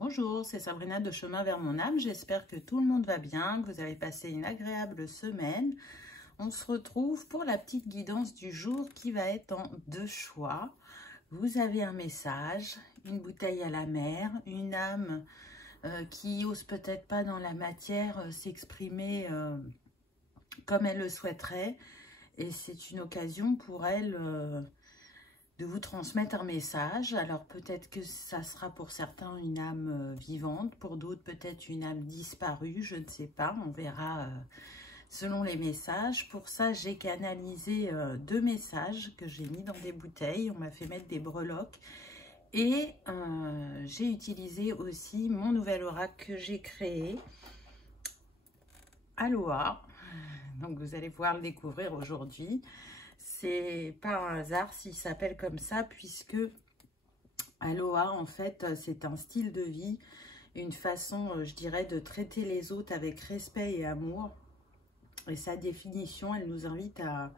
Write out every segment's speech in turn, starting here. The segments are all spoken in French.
Bonjour, c'est Sabrina de Chemin vers mon âme. J'espère que tout le monde va bien, que vous avez passé une agréable semaine. On se retrouve pour la petite guidance du jour qui va être en deux choix. Vous avez un message, une bouteille à la mer, une âme qui ose peut-être pas dans la matière s'exprimer comme elle le souhaiterait. Et c'est une occasion pour elle de vous transmettre un message. Alors peut-être que ça sera pour certains une âme vivante, pour d'autres peut-être une âme disparue, je ne sais pas, on verra selon les messages. Pour ça, j'ai canalisé deux messages que j'ai mis dans des bouteilles, on m'a fait mettre des breloques et j'ai utilisé aussi mon nouvel oracle que j'ai créé, Aloha. Donc vous allez pouvoir le découvrir aujourd'hui. C'est pas un hasard s'il s'appelle comme ça, puisque Aloha, en fait, c'est un style de vie, une façon, je dirais, de traiter les autres avec respect et amour. Et sa définition, elle nous invite à,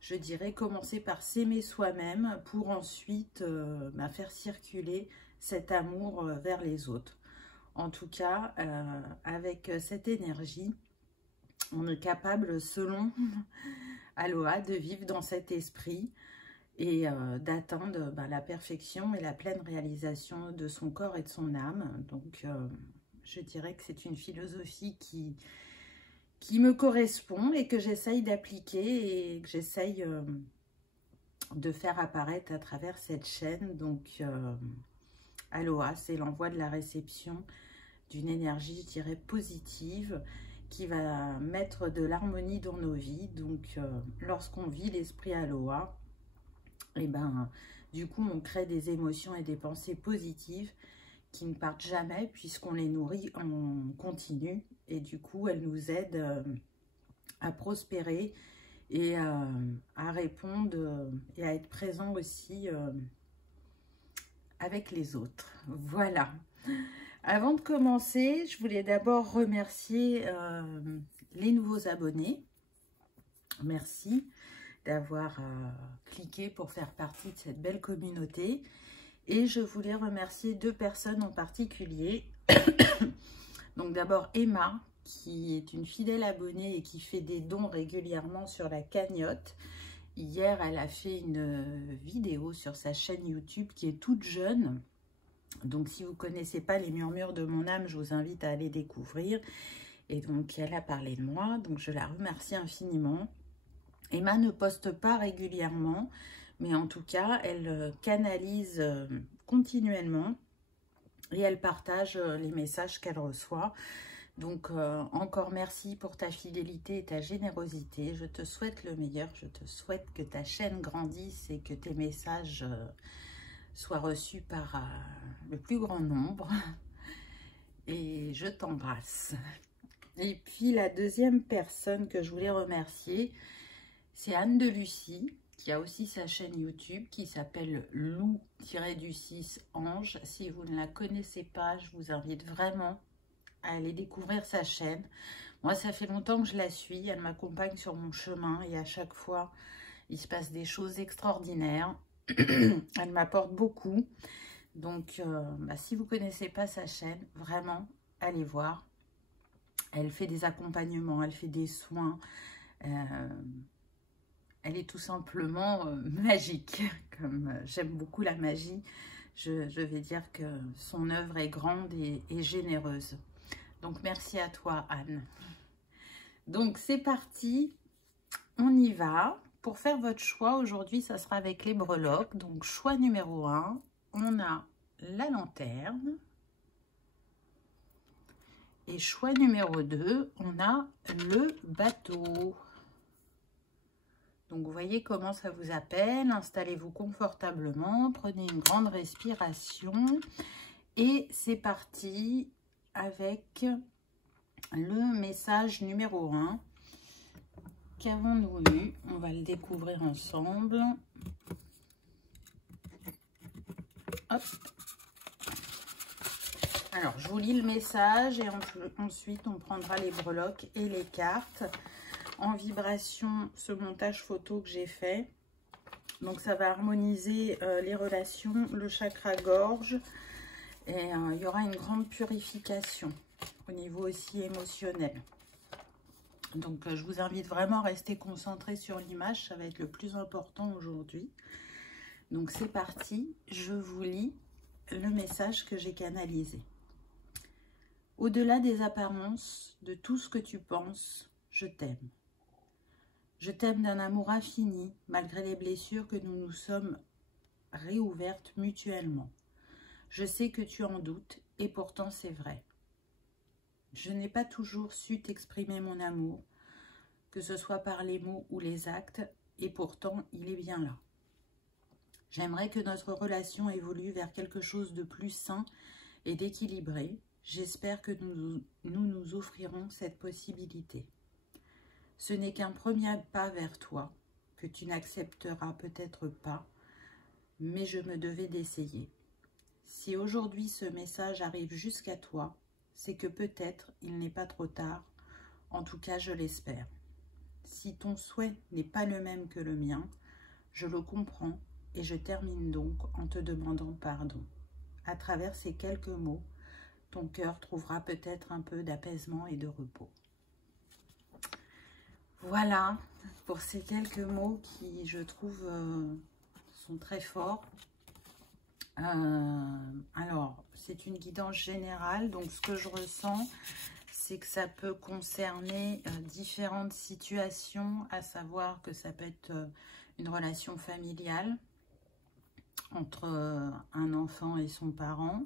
je dirais, commencer par s'aimer soi-même pour ensuite faire circuler cet amour vers les autres. En tout cas, avec cette énergie, on est capable, selon Aloha, de vivre dans cet esprit et d'atteindre la perfection et la pleine réalisation de son corps et de son âme. Donc, je dirais que c'est une philosophie qui me correspond et que j'essaye d'appliquer et que j'essaye de faire apparaître à travers cette chaîne. Donc, Aloha, c'est l'envoi de la réception d'une énergie, je dirais, positive, qui va mettre de l'harmonie dans nos vies. Donc, lorsqu'on vit l'esprit Aloha, et du coup, on crée des émotions et des pensées positives qui ne partent jamais puisqu'on les nourrit en continu. Et du coup, elles nous aident à prospérer et à répondre et à être présent aussi avec les autres. Voilà. Avant de commencer, je voulais d'abord remercier les nouveaux abonnés. Merci d'avoir cliqué pour faire partie de cette belle communauté. Et je voulais remercier deux personnes en particulier. Donc d'abord Emma, qui est une fidèle abonnée et qui fait des dons régulièrement sur la cagnotte. Hier, elle a fait une vidéo sur sa chaîne YouTube qui est toute jeune. Donc, si vous ne connaissez pas les murmures de mon âme, je vous invite à aller découvrir. Et donc, elle a parlé de moi. Donc, je la remercie infiniment. Emma ne poste pas régulièrement, mais en tout cas, elle canalise continuellement et elle partage les messages qu'elle reçoit. Donc, encore merci pour ta fidélité et ta générosité. Je te souhaite le meilleur. Je te souhaite que ta chaîne grandisse et que tes messages soient reçus par le plus grand nombre. Et je t'embrasse. Et puis, la deuxième personne que je voulais remercier, c'est Anne de Lucie, qui a aussi sa chaîne YouTube qui s'appelle Lou-du-6 Ange. Si vous ne la connaissez pas, je vous invite vraiment à aller découvrir sa chaîne. Moi, ça fait longtemps que je la suis. Elle m'accompagne sur mon chemin et à chaque fois, il se passe des choses extraordinaires. Elle m'apporte beaucoup. Donc, si vous ne connaissez pas sa chaîne, vraiment, allez voir. Elle fait des accompagnements, elle fait des soins. Elle est tout simplement magique. Comme j'aime beaucoup la magie, je vais dire que son œuvre est grande et généreuse. Donc, merci à toi, Anne. Donc, c'est parti. On y va. Pour faire votre choix, aujourd'hui, ça sera avec les breloques. Donc, choix numéro 1, on a la lanterne. Et choix numéro 2, on a le bateau. Donc, vous voyez comment ça vous appelle. Installez-vous confortablement. Prenez une grande respiration. Et c'est parti avec le message numéro 1. Qu'avons-nous eu? On va le découvrir ensemble. Hop. Alors, je vous lis le message et ensuite, on prendra les breloques et les cartes. En vibration, ce montage photo que j'ai fait. Donc, ça va harmoniser les relations, le chakra gorge Et il y aura une grande purification au niveau aussi émotionnel. Donc, je vous invite vraiment à rester concentré sur l'image. Ça va être le plus important aujourd'hui. Donc, c'est parti. Je vous lis le message que j'ai canalisé. Au-delà des apparences, de tout ce que tu penses, je t'aime. Je t'aime d'un amour infini, malgré les blessures que nous nous sommes réouvertes mutuellement. Je sais que tu en doutes, et pourtant c'est vrai. Je n'ai pas toujours su t'exprimer mon amour, que ce soit par les mots ou les actes, et pourtant il est bien là. J'aimerais que notre relation évolue vers quelque chose de plus sain et d'équilibré. J'espère que nous offrirons cette possibilité. Ce n'est qu'un premier pas vers toi, que tu n'accepteras peut-être pas, mais je me devais d'essayer. Si aujourd'hui ce message arrive jusqu'à toi, c'est que peut-être il n'est pas trop tard, en tout cas je l'espère. Si ton souhait n'est pas le même que le mien, je le comprends et je termine donc en te demandant pardon. À travers ces quelques mots, ton cœur trouvera peut-être un peu d'apaisement et de repos. Voilà pour ces quelques mots qui, je trouve, sont très forts. Alors, c'est une guidance générale. Donc, ce que je ressens, c'est que ça peut concerner différentes situations, à savoir que ça peut être une relation familiale entre un enfant et son parent,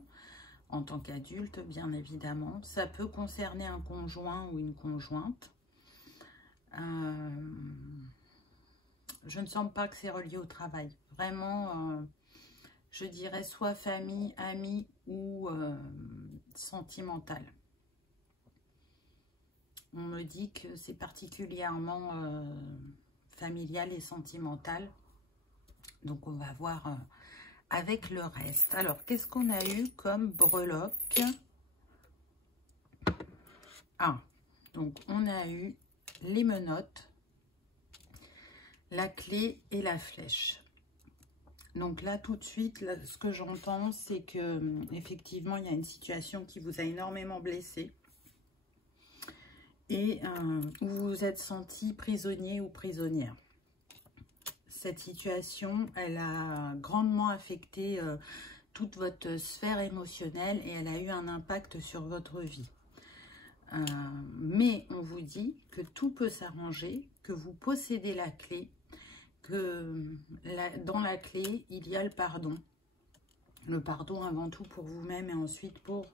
en tant qu'adulte, bien évidemment. Ça peut concerner un conjoint ou une conjointe. Je ne sens pas que c'est relié au travail. Vraiment, je dirais soit famille, amis ou sentimental. On me dit que c'est particulièrement familial et sentimental. Donc, on va voir avec le reste. Alors, qu'est-ce qu'on a eu comme breloque? Ah, donc on a eu les menottes, la clé et la flèche. Donc là, tout de suite, là, ce que j'entends, c'est que effectivement, il y a une situation qui vous a énormément blessé et où vous vous êtes senti prisonnier ou prisonnière. Cette situation, elle a grandement affecté toute votre sphère émotionnelle et elle a eu un impact sur votre vie. Mais on vous dit que tout peut s'arranger, que vous possédez la clé, que dans la clé, il y a le pardon. Le pardon avant tout pour vous-même et ensuite pour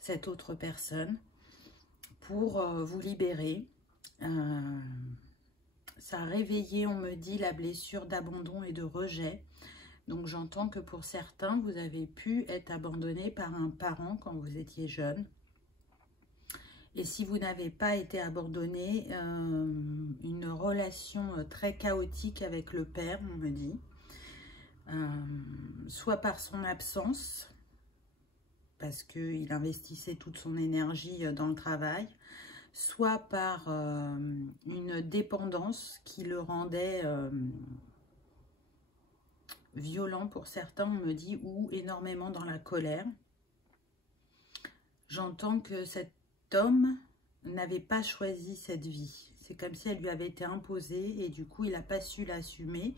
cette autre personne, pour vous libérer. Ça a réveillé, on me dit, la blessure d'abandon et de rejet. Donc j'entends que pour certains, vous avez pu être abandonné par un parent quand vous étiez jeune. Et si vous n'avez pas été abandonné, une relation très chaotique avec le père, on me dit, soit par son absence, parce qu'il investissait toute son énergie dans le travail, soit par une dépendance qui le rendait violent pour certains, on me dit, ou énormément dans la colère. J'entends que cet homme n'avait pas choisi cette vie. C'est comme si elle lui avait été imposée et du coup, il n'a pas su l'assumer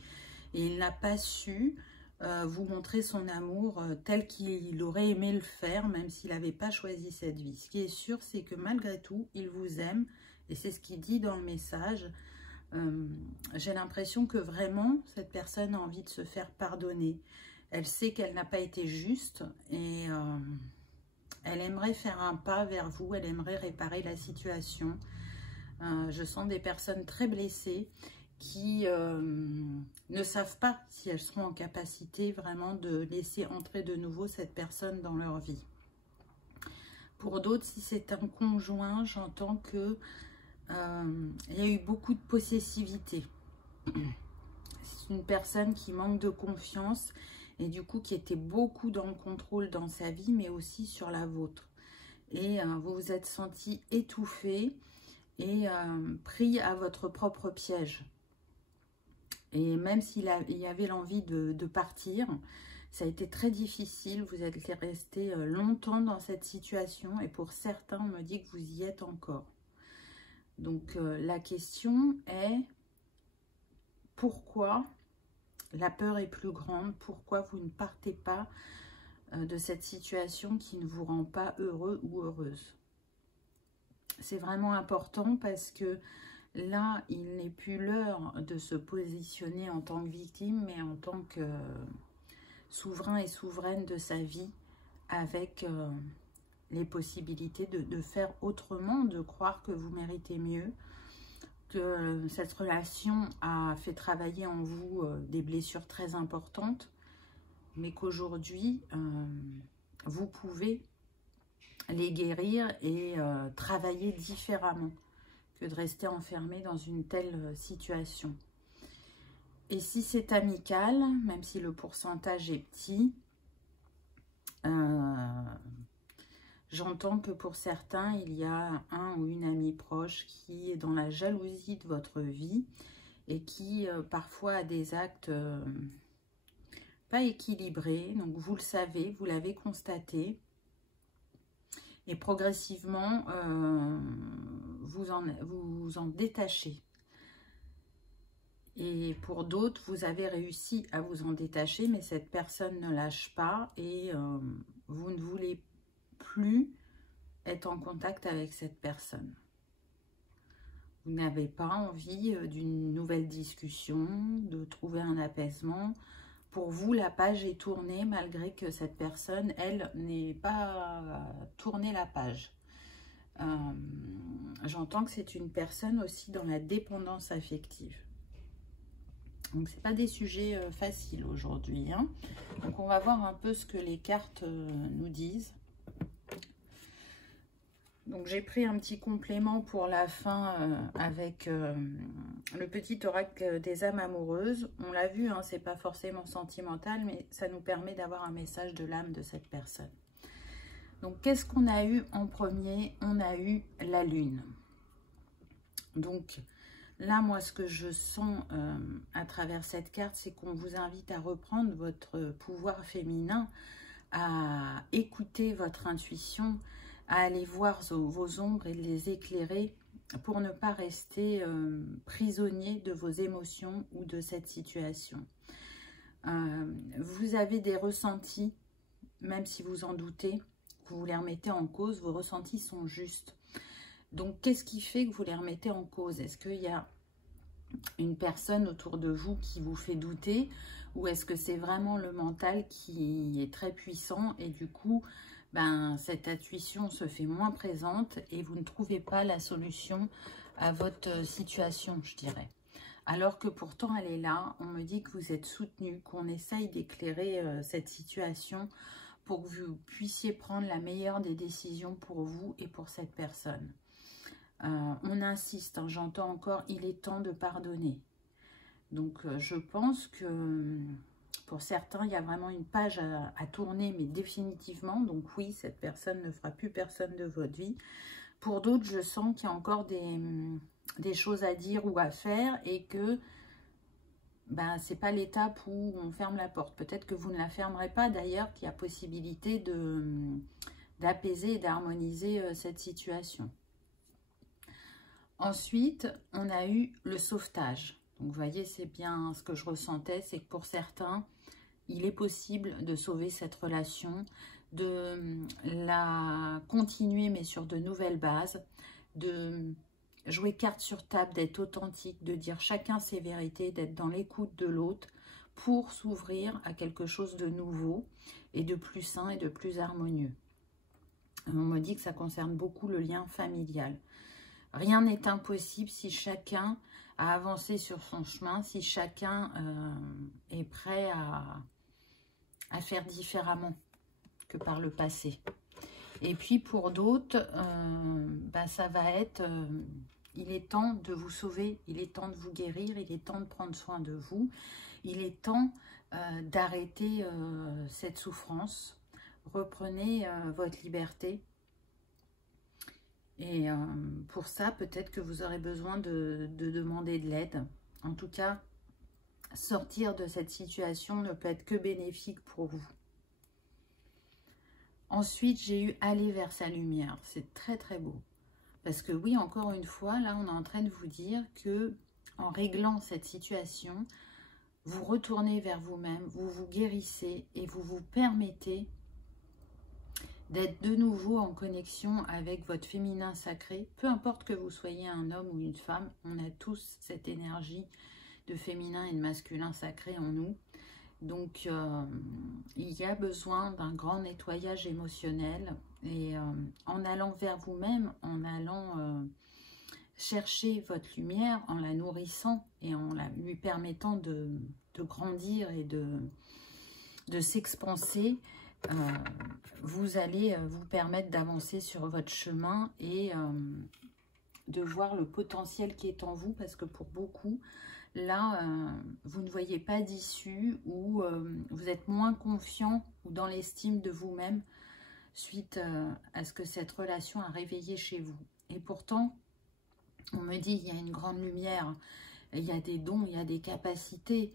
et il n'a pas su vous montrer son amour tel qu'il aurait aimé le faire, même s'il n'avait pas choisi cette vie. Ce qui est sûr, c'est que malgré tout, il vous aime et c'est ce qu'il dit dans le message. J'ai l'impression que vraiment, cette personne a envie de se faire pardonner. Elle sait qu'elle n'a pas été juste et elle aimerait faire un pas vers vous, elle aimerait réparer la situation. Je sens des personnes très blessées qui ne savent pas si elles seront en capacité vraiment de laisser entrer de nouveau cette personne dans leur vie. Pour d'autres, si c'est un conjoint, j'entends que il y a eu beaucoup de possessivité. C'est une personne qui manque de confiance et du coup qui était beaucoup dans le contrôle dans sa vie, mais aussi sur la vôtre. Et vous vous êtes senti étouffé et pris à votre propre piège. Et même s'il y avait l'envie de partir, Ça a été très difficile, vous êtes resté longtemps dans cette situation et pour certains, on me dit que vous y êtes encore. Donc la question est, pourquoi la peur est plus grande? Pourquoi vous ne partez pas de cette situation qui ne vous rend pas heureux ou heureuse? C'est vraiment important parce que là, il n'est plus l'heure de se positionner en tant que victime, mais en tant que souverain et souveraine de sa vie, avec les possibilités de faire autrement, de croire que vous méritez mieux, que cette relation a fait travailler en vous des blessures très importantes, mais qu'aujourd'hui, vous pouvez les guérir et travailler différemment que de rester enfermé dans une telle situation. Et si c'est amical, même si le pourcentage est petit, j'entends que pour certains, il y a un ou une amie proche qui est dans la jalousie de votre vie et qui parfois a des actes pas équilibrés. Donc vous le savez, vous l'avez constaté. Et progressivement, vous en détachez. Et pour d'autres, vous avez réussi à vous en détacher, mais cette personne ne lâche pas et vous ne voulez plus être en contact avec cette personne. Vous n'avez pas envie d'une nouvelle discussion, de trouver un apaisement. Pour vous, la page est tournée malgré que cette personne, elle, n'ait pas tourné la page. J'entends que c'est une personne aussi dans la dépendance affective. Donc, ce n'est pas des sujets faciles aujourd'hui, hein. Donc, on va voir un peu ce que les cartes nous disent. Donc, j'ai pris un petit complément pour la fin avec le petit oracle des âmes amoureuses. On l'a vu, hein, ce n'est pas forcément sentimental, mais ça nous permet d'avoir un message de l'âme de cette personne. Donc, qu'est-ce qu'on a eu en premier? On a eu la lune. Donc, là, moi, ce que je sens à travers cette carte, c'est qu'on vous invite à reprendre votre pouvoir féminin, à écouter votre intuition, à aller voir vos ombres et les éclairer pour ne pas rester prisonnier de vos émotions ou de cette situation. Vous avez des ressentis, même si vous en doutez, que vous les remettez en cause, vos ressentis sont justes. Donc, qu'est-ce qui fait que vous les remettez en cause? Est-ce qu'il y a une personne autour de vous qui vous fait douter, ou est-ce que c'est vraiment le mental qui est très puissant et du coup, cette intuition se fait moins présente et vous ne trouvez pas la solution à votre situation, je dirais. Alors que pourtant, elle est là. On me dit que vous êtes soutenu, qu'on essaye d'éclairer cette situation pour que vous puissiez prendre la meilleure des décisions pour vous et pour cette personne. On insiste, hein, j'entends encore, il est temps de pardonner. Donc, je pense que pour certains, il y a vraiment une page à tourner, mais définitivement. Donc oui, cette personne ne fera plus personne de votre vie. Pour d'autres, je sens qu'il y a encore des choses à dire ou à faire et que c'est pas l'étape où on ferme la porte. Peut-être que vous ne la fermerez pas, d'ailleurs, qu'il y a possibilité d'apaiser et d'harmoniser cette situation. Ensuite, on a eu le sauvetage. Donc, vous voyez, c'est bien ce que je ressentais, c'est que pour certains, il est possible de sauver cette relation, de la continuer, mais sur de nouvelles bases, de jouer carte sur table, d'être authentique, de dire chacun ses vérités, d'être dans l'écoute de l'autre pour s'ouvrir à quelque chose de nouveau et de plus sain et de plus harmonieux. On me dit que ça concerne beaucoup le lien familial. Rien n'est impossible si chacun a avancé sur son chemin, si chacun est prêt à faire différemment que par le passé. Et puis pour d'autres, ça va être, il est temps de vous sauver, il est temps de vous guérir, il est temps de prendre soin de vous, il est temps d'arrêter cette souffrance. Reprenez votre liberté. Et pour ça, peut-être que vous aurez besoin de demander de l'aide. En tout cas, sortir de cette situation ne peut être que bénéfique pour vous. Ensuite, j'ai eu aller vers sa lumière. C'est très très beau. Parce que oui, encore une fois, là, on est en train de vous dire que en réglant cette situation, vous retournez vers vous-même, vous vous guérissez et vous vous permettez d'être de nouveau en connexion avec votre féminin sacré. Peu importe que vous soyez un homme ou une femme, on a tous cette énergie de féminin et de masculin sacré en nous. Donc, il y a besoin d'un grand nettoyage émotionnel. Et en allant vers vous-même, en allant chercher votre lumière, en la nourrissant et en lui permettant de grandir et de s'expanser, vous allez vous permettre d'avancer sur votre chemin et de voir le potentiel qui est en vous. Parce que pour beaucoup, là, vous ne voyez pas d'issue ou vous êtes moins confiant ou dans l'estime de vous-même suite à ce que cette relation a réveillé chez vous. Et pourtant, on me dit, il y a une grande lumière, il y a des dons, il y a des capacités.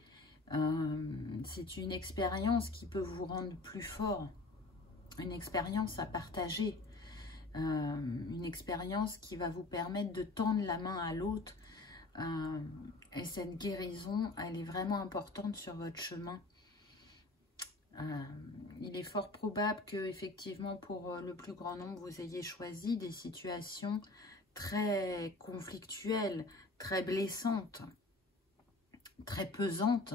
C'est une expérience qui peut vous rendre plus fort, une expérience à partager, une expérience qui va vous permettre de tendre la main à l'autre. Et cette guérison, elle est vraiment importante sur votre chemin. Il est fort probable que, effectivement, pour le plus grand nombre, vous ayez choisi des situations très conflictuelles, très blessantes, très pesantes,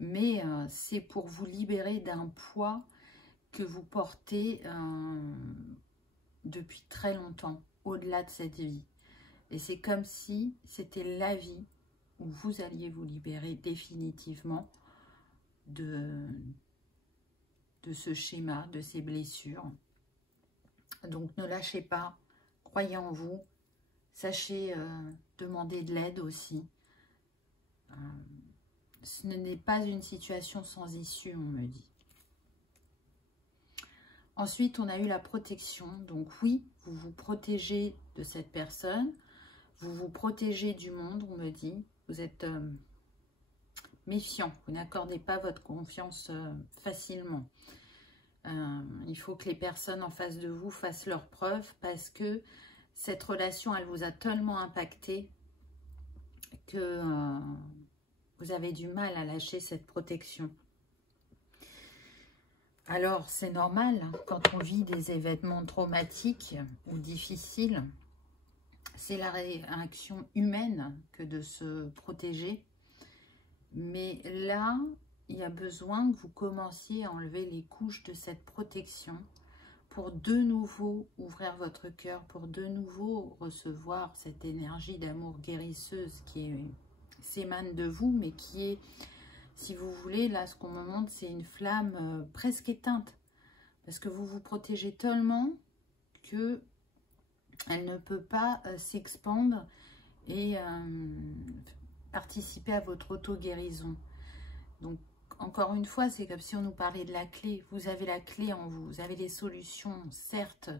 mais c'est pour vous libérer d'un poids que vous portez depuis très longtemps, au-delà de cette vie. Et c'est comme si c'était la vie où vous alliez vous libérer définitivement de ce schéma, de ces blessures. Donc ne lâchez pas, croyez en vous, sachez demander de l'aide aussi. Ce n'est pas une situation sans issue, on me dit. Ensuite, on a eu la protection. Donc oui, vous vous protégez de cette personne. Vous vous protégez du monde, on me dit. Vous êtes méfiant. Vous n'accordez pas votre confiance facilement. Il faut que les personnes en face de vous fassent leurs preuves parce que cette relation, elle vous a tellement impacté que vous avez du mal à lâcher cette protection. Alors, c'est normal, hein, quand on vit des événements traumatiques ou difficiles, c'est la réaction humaine que de se protéger. Mais là, il y a besoin que vous commenciez à enlever les couches de cette protection pour de nouveau ouvrir votre cœur, pour de nouveau recevoir cette énergie d'amour guérisseuse qui s'émane de vous, mais qui est, si vous voulez, là, ce qu'on me montre, c'est une flamme presque éteinte. Parce que vous vous protégez tellement que elle ne peut pas s'expandre et participer à votre auto-guérison. Donc, encore une fois, c'est comme si on nous parlait de la clé. Vous avez la clé en vous, vous avez les solutions. Certes,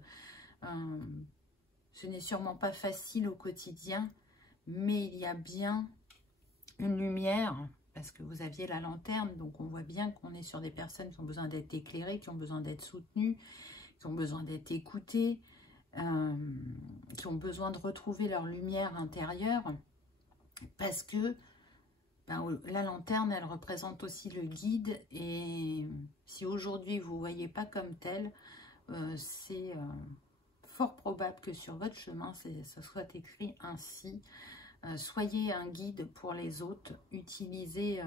ce n'est sûrement pas facile au quotidien, mais il y a bien une lumière, parce que vous aviez la lanterne, donc on voit bien qu'on est sur des personnes qui ont besoin d'être éclairées, qui ont besoin d'être soutenues, qui ont besoin d'être écoutées, qui ont besoin de retrouver leur lumière intérieure, parce que la lanterne, elle représente aussi le guide, et si aujourd'hui vous ne voyez pas comme tel, c'est fort probable que sur votre chemin, ça soit écrit ainsi. Soyez un guide pour les autres, utilisez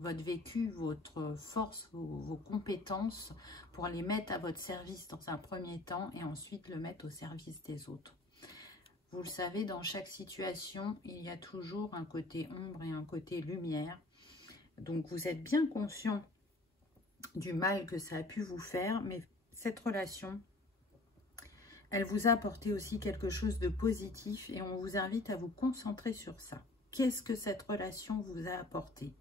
votre vécu, votre force, vos compétences pour les mettre à votre service dans un premier temps et ensuite le mettre au service des autres. Vous le savez, dans chaque situation, il y a toujours un côté ombre et un côté lumière. Donc vous êtes bien conscient du mal que ça a pu vous faire, mais cette relation, elle vous a apporté aussi quelque chose de positif et on vous invite à vous concentrer sur ça. Qu'est-ce que cette relation vous a apporté?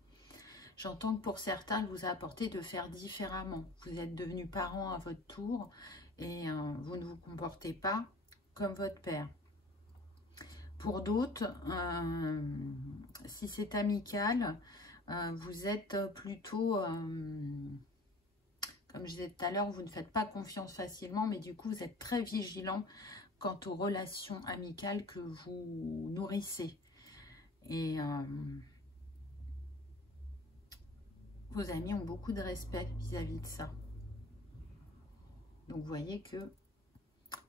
J'entends que pour certains, elle vous a apporté de faire différemment. Vous êtes devenus parents à votre tour et vous ne vous comportez pas comme votre père. Pour d'autres, si c'est amical, Vous êtes plutôt, comme je disais tout à l'heure, vous ne faites pas confiance facilement, mais du coup, vous êtes très vigilant quant aux relations amicales que vous nourrissez. Et vos amis ont beaucoup de respect vis-à-vis de ça. Donc, vous voyez que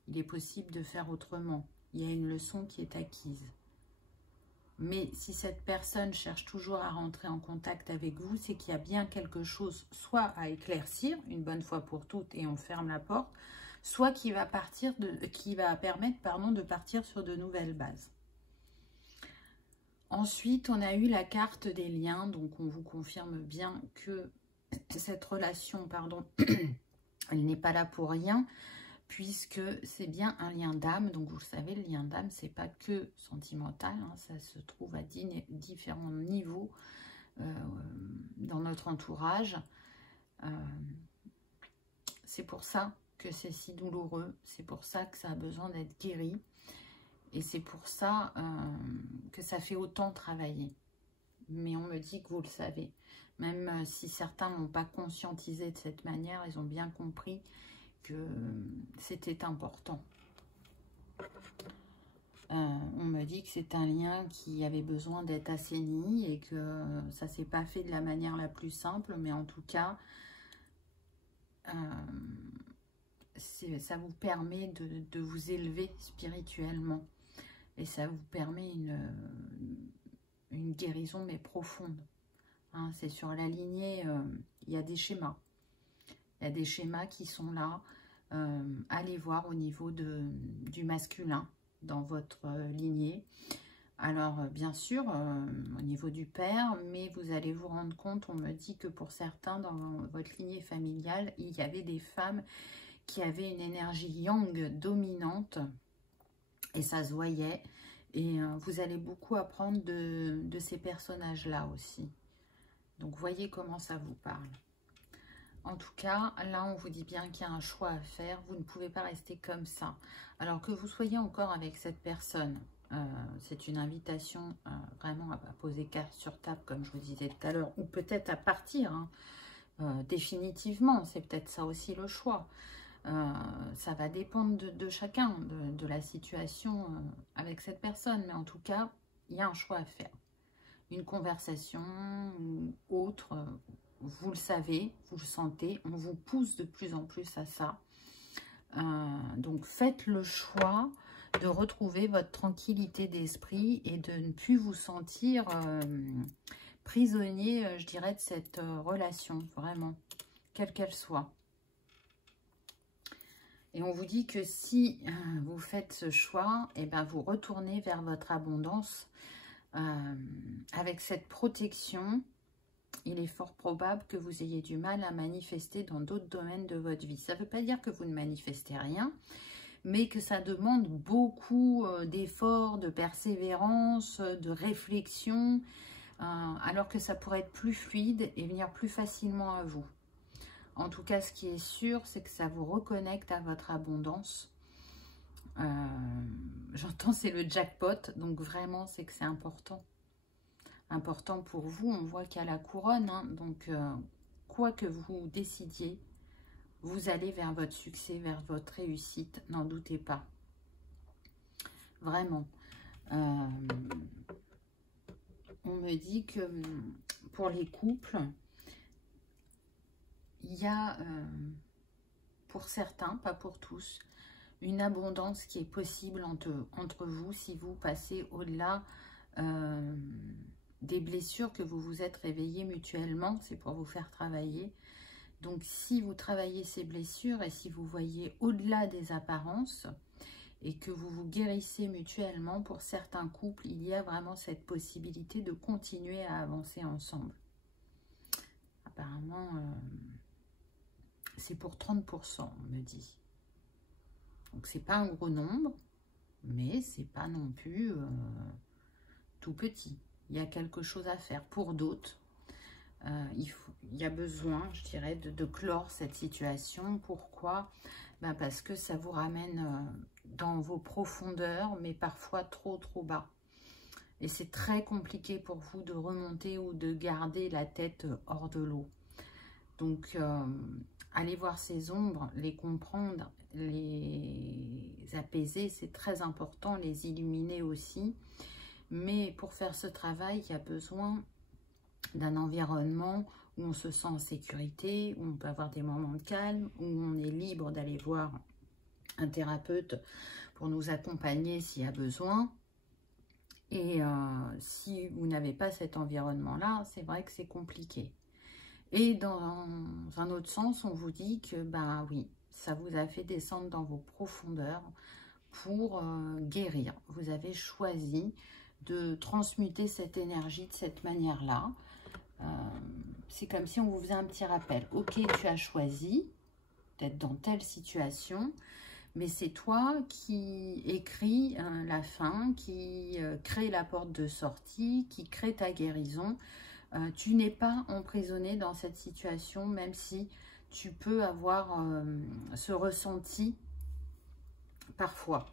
il est possible de faire autrement. Il y a une leçon qui est acquise. Mais si cette personne cherche toujours à rentrer en contact avec vous, c'est qu'il y a bien quelque chose, soit à éclaircir, une bonne fois pour toutes, et on ferme la porte, soit qui va permettre, pardon, de partir sur de nouvelles bases. Ensuite, on a eu la carte des liens, donc on vous confirme bien que cette relation, pardon, elle n'est pas là pour rien, puisque c'est bien un lien d'âme. Donc, vous le savez, le lien d'âme, c'est pas que sentimental, hein, ça se trouve à différents niveaux dans notre entourage. C'est pour ça que c'est si douloureux, c'est pour ça que ça a besoin d'être guéri, et c'est pour ça que ça fait autant travailler. Mais on me dit que vous le savez. Même si certains n'ont pas conscientisé de cette manière, ils ont bien compris que c'était important. On me dit que c'est un lien qui avait besoin d'être assaini et que ça ne s'est pas fait de la manière la plus simple, mais en tout cas, ça vous permet de vous élever spirituellement et ça vous permet une guérison mais profonde. Hein, c'est sur la lignée, il y a des schémas. Il y a des schémas qui sont là. Allez voir au niveau du masculin dans votre lignée. Alors, bien sûr, au niveau du père, mais vous allez vous rendre compte, on me dit que pour certains, dans votre lignée familiale, il y avait des femmes qui avaient une énergie yang dominante, et ça se voyait. Et vous allez beaucoup apprendre de ces personnages-là aussi. Donc, voyez comment ça vous parle. En tout cas, là, on vous dit bien qu'il y a un choix à faire. Vous ne pouvez pas rester comme ça. Alors que vous soyez encore avec cette personne, c'est une invitation vraiment à poser carte sur table, comme je vous disais tout à l'heure, ou peut-être à partir, hein, définitivement. C'est peut-être ça aussi le choix. Ça va dépendre de chacun, de la situation avec cette personne. Mais en tout cas, il y a un choix à faire. Une conversation ou autre, vous le savez, vous le sentez, on vous pousse de plus en plus à ça. Donc faites le choix de retrouver votre tranquillité d'esprit et de ne plus vous sentir prisonnier, je dirais, de cette relation, vraiment, quelle qu'elle soit. Et on vous dit que si vous faites ce choix, et ben vous retournez vers votre abondance avec cette protection. Il est fort probable que vous ayez du mal à manifester dans d'autres domaines de votre vie. Ça ne veut pas dire que vous ne manifestez rien, mais que ça demande beaucoup d'efforts, de persévérance, de réflexion, alors que ça pourrait être plus fluide et venir plus facilement à vous. En tout cas, ce qui est sûr, c'est que ça vous reconnecte à votre abondance. J'entends, c'est le jackpot, donc vraiment, c'est que c'est important. Important pour vous, on voit qu'il y a la couronne, hein, donc quoi que vous décidiez, vous allez vers votre succès, vers votre réussite, n'en doutez pas. Vraiment. On me dit que pour les couples, il y a, pour certains, pas pour tous, une abondance qui est possible entre vous si vous passez au-delà des blessures que vous vous êtes réveillés mutuellement. C'est pour vous faire travailler. Donc, si vous travaillez ces blessures et si vous voyez au-delà des apparences et que vous vous guérissez mutuellement, pour certains couples, il y a vraiment cette possibilité de continuer à avancer ensemble. Apparemment, c'est pour 30%, on me dit. Donc, c'est pas un gros nombre, mais c'est pas non plus tout petit. Il y a quelque chose à faire. Pour d'autres, il y a besoin, je dirais, de clore cette situation. Pourquoi? Ben parce que ça vous ramène dans vos profondeurs, mais parfois trop bas. Et c'est très compliqué pour vous de remonter ou de garder la tête hors de l'eau. Donc, allez voir ces ombres, les comprendre, les apaiser, c'est très important, les illuminer aussi. Mais pour faire ce travail, il y a besoin d'un environnement où on se sent en sécurité, où on peut avoir des moments de calme, où on est libre d'aller voir un thérapeute pour nous accompagner s'il y a besoin. Et si vous n'avez pas cet environnement-là, c'est vrai que c'est compliqué. Et dans un autre sens, on vous dit que, bah oui, ça vous a fait descendre dans vos profondeurs pour guérir. Vous avez choisi de transmuter cette énergie de cette manière-là. C'est comme si on vous faisait un petit rappel. Ok, tu as choisi d'être dans telle situation, mais c'est toi qui écris la fin, qui crée la porte de sortie, qui crée ta guérison. Tu n'es pas emprisonné dans cette situation, même si tu peux avoir ce ressenti parfois.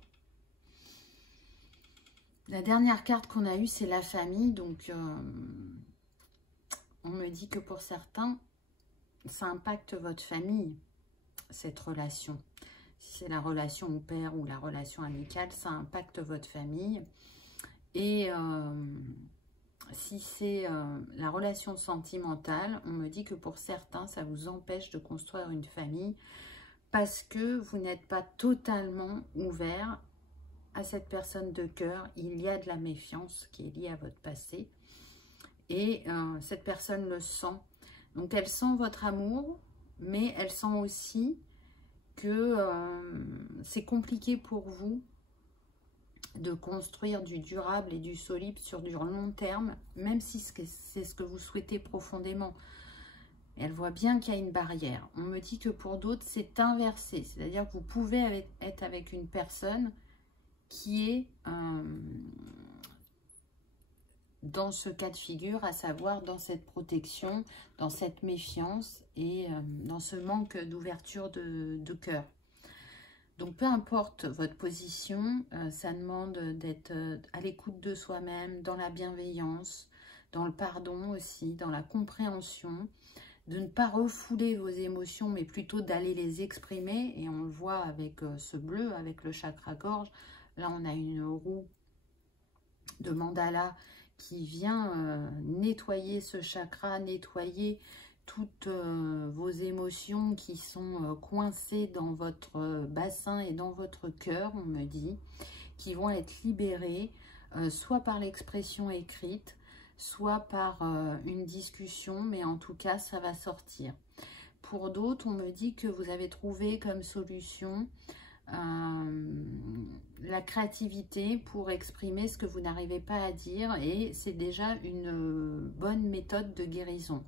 La dernière carte qu'on a eue, c'est la famille. Donc, on me dit que pour certains, ça impacte votre famille, cette relation. Si c'est la relation au père ou la relation amicale, ça impacte votre famille. Et si c'est la relation sentimentale, on me dit que pour certains, ça vous empêche de construire une famille parce que vous n'êtes pas totalement ouvert à cette personne de cœur. Il y a de la méfiance qui est liée à votre passé et cette personne le sent. Donc, elle sent votre amour, mais elle sent aussi que c'est compliqué pour vous de construire du durable et du solide sur du long terme, même si c'est ce que vous souhaitez profondément. Elle voit bien qu'il y a une barrière. On me dit que pour d'autres, c'est inversé. C'est-à-dire que vous pouvez être avec une personne qui est dans ce cas de figure, à savoir dans cette protection, dans cette méfiance et dans ce manque d'ouverture de cœur. Donc, peu importe votre position, ça demande d'être à l'écoute de soi-même, dans la bienveillance, dans le pardon aussi, dans la compréhension, de ne pas refouler vos émotions, mais plutôt d'aller les exprimer. Et on le voit avec ce bleu, avec le chakra-gorge. Là, on a une roue de mandala qui vient nettoyer ce chakra, nettoyer toutes vos émotions qui sont coincées dans votre bassin et dans votre cœur, on me dit, qui vont être libérées, soit par l'expression écrite, soit par une discussion, mais en tout cas, ça va sortir. Pour d'autres, on me dit que vous avez trouvé comme solution la créativité pour exprimer ce que vous n'arrivez pas à dire, et c'est déjà une bonne méthode de guérison.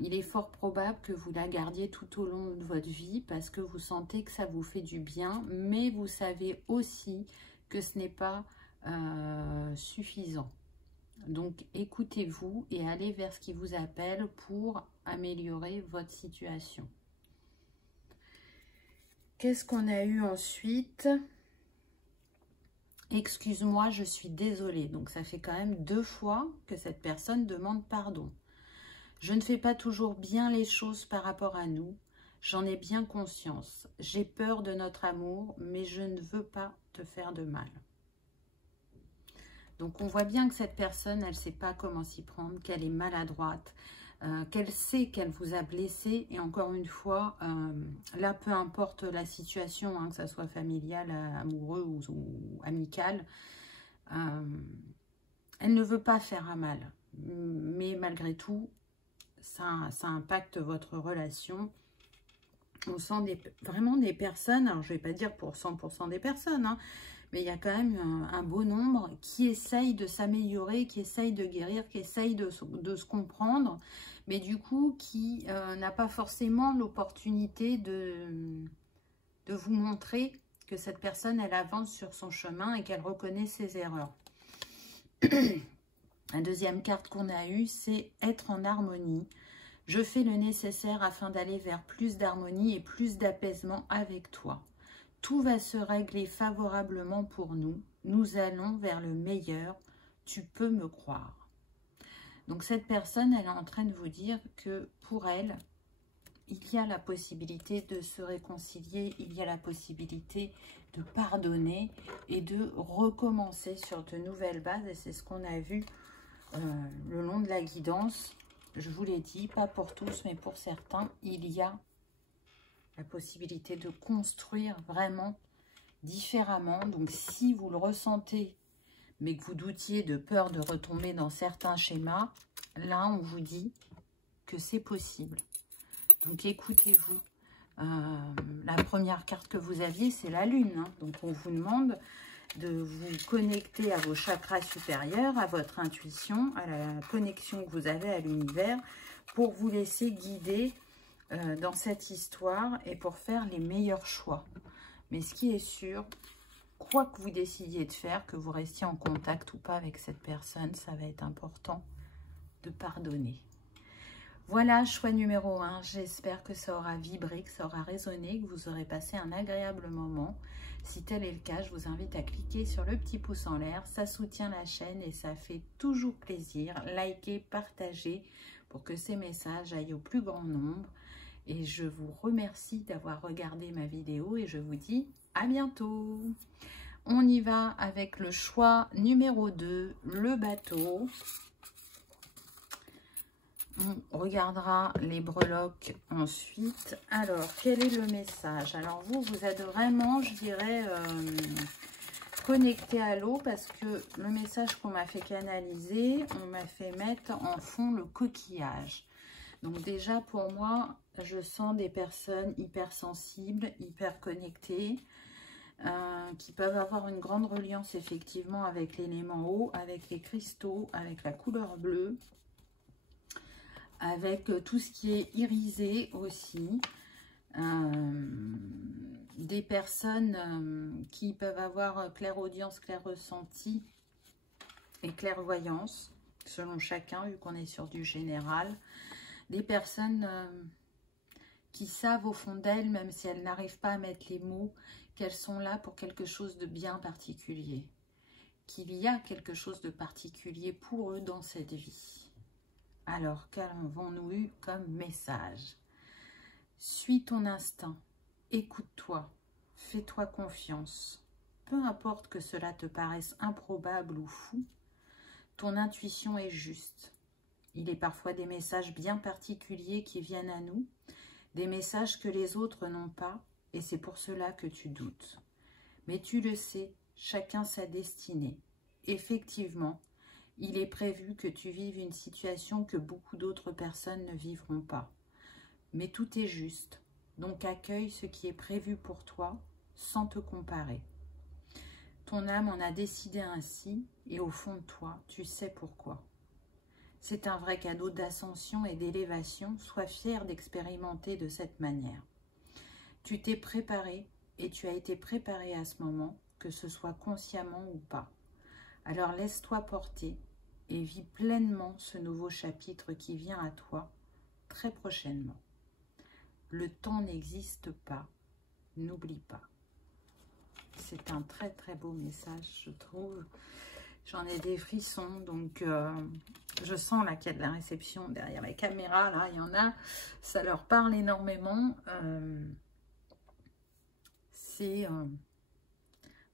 Il est fort probable que vous la gardiez tout au long de votre vie parce que vous sentez que ça vous fait du bien, mais vous savez aussi que ce n'est pas suffisant. Donc, écoutez-vous et allez vers ce qui vous appelle pour améliorer votre situation. Qu'est-ce qu'on a eu ensuite? Excuse-moi, je suis désolée. Donc, ça fait quand même 2 fois que cette personne demande pardon. Je ne fais pas toujours bien les choses par rapport à nous. J'en ai bien conscience. J'ai peur de notre amour, mais je ne veux pas te faire de mal. Donc, on voit bien que cette personne, elle ne sait pas comment s'y prendre, qu'elle est maladroite, qu'elle sait qu'elle vous a blessé. Et encore une fois, là, peu importe la situation, hein, que ça soit familiale, amoureuse ou amicale, elle ne veut pas faire un mal. Mais malgré tout, ça impacte votre relation. On sent vraiment des personnes, alors je ne vais pas dire pour 100% des personnes, hein, mais il y a quand même un beau nombre qui essayent de s'améliorer, qui essayent de guérir, qui essayent de se comprendre, mais du coup qui n'a pas forcément l'opportunité de vous montrer que cette personne, elle avance sur son chemin et qu'elle reconnaît ses erreurs. La deuxième carte qu'on a eue, c'est être en harmonie. Je fais le nécessaire afin d'aller vers plus d'harmonie et plus d'apaisement avec toi. Tout va se régler favorablement pour nous. Nous allons vers le meilleur. tu peux me croire. Donc cette personne, elle est en train de vous dire que pour elle, il y a la possibilité de se réconcilier, il y a la possibilité de pardonner et de recommencer sur de nouvelles bases. Et c'est ce qu'on a vu le long de la guidance. Je vous l'ai dit, pas pour tous, mais pour certains, il y a la possibilité de construire vraiment différemment. Donc si vous le ressentez, mais que vous doutiez de peur de retomber dans certains schémas, là on vous dit que c'est possible. Donc écoutez-vous. La première carte que vous aviez, c'est la lune, hein. Donc on vous demande de vous connecter à vos chakras supérieurs, à votre intuition, à la connexion que vous avez à l'univers, pour vous laisser guider dans cette histoire et pour faire les meilleurs choix. Mais ce qui est sûr, quoi que vous décidiez de faire, que vous restiez en contact ou pas avec cette personne, ça va être important de pardonner. Voilà, choix numéro 1. J'espère que ça aura vibré, que ça aura résonné, que vous aurez passé un agréable moment. Si tel est le cas, je vous invite à cliquer sur le petit pouce en l'air. Ça soutient la chaîne et ça fait toujours plaisir. Likez, partagez pour que ces messages aillent au plus grand nombre. Et je vous remercie d'avoir regardé ma vidéo et je vous dis à bientôt. On y va avec le choix numéro 2, le bateau. On regardera les breloques ensuite. Alors, quel est le message? Alors, vous êtes vraiment, je dirais, connecté à l'eau parce que le message qu'on m'a fait canaliser, on m'a fait mettre en fond le coquillage. Donc déjà, pour moi, je sens des personnes hypersensibles, hyper connectées, qui peuvent avoir une grande reliance effectivement avec l'élément eau, avec les cristaux, avec la couleur bleue, avec tout ce qui est irisé aussi. Des personnes qui peuvent avoir clairaudience, clair-ressenti et clairvoyance, selon chacun, vu qu'on est sur du général. Des personnes qui savent au fond d'elles, même si elles n'arrivent pas à mettre les mots, qu'elles sont là pour quelque chose de bien particulier. Qu'il y a quelque chose de particulier pour eux dans cette vie. Alors, qu'avons-nous eu comme message? Suis ton instinct, écoute-toi, fais-toi confiance. Peu importe que cela te paraisse improbable ou fou, ton intuition est juste. Il est parfois des messages bien particuliers qui viennent à nous, des messages que les autres n'ont pas, et c'est pour cela que tu doutes. Mais tu le sais, chacun sa destinée. Effectivement, il est prévu que tu vives une situation que beaucoup d'autres personnes ne vivront pas. Mais tout est juste, donc accueille ce qui est prévu pour toi sans te comparer. Ton âme en a décidé ainsi et au fond de toi, tu sais pourquoi. C'est un vrai cadeau d'ascension et d'élévation, sois fier d'expérimenter de cette manière. Tu t'es préparé et tu as été préparé à ce moment, que ce soit consciemment ou pas. Alors laisse-toi porter et vis pleinement ce nouveau chapitre qui vient à toi très prochainement. Le temps n'existe pas, n'oublie pas. C'est un très très beau message, je trouve. J'en ai des frissons, donc je sens là qu'il y a de la réception derrière la caméra. Là, il y en a, ça leur parle énormément. C'est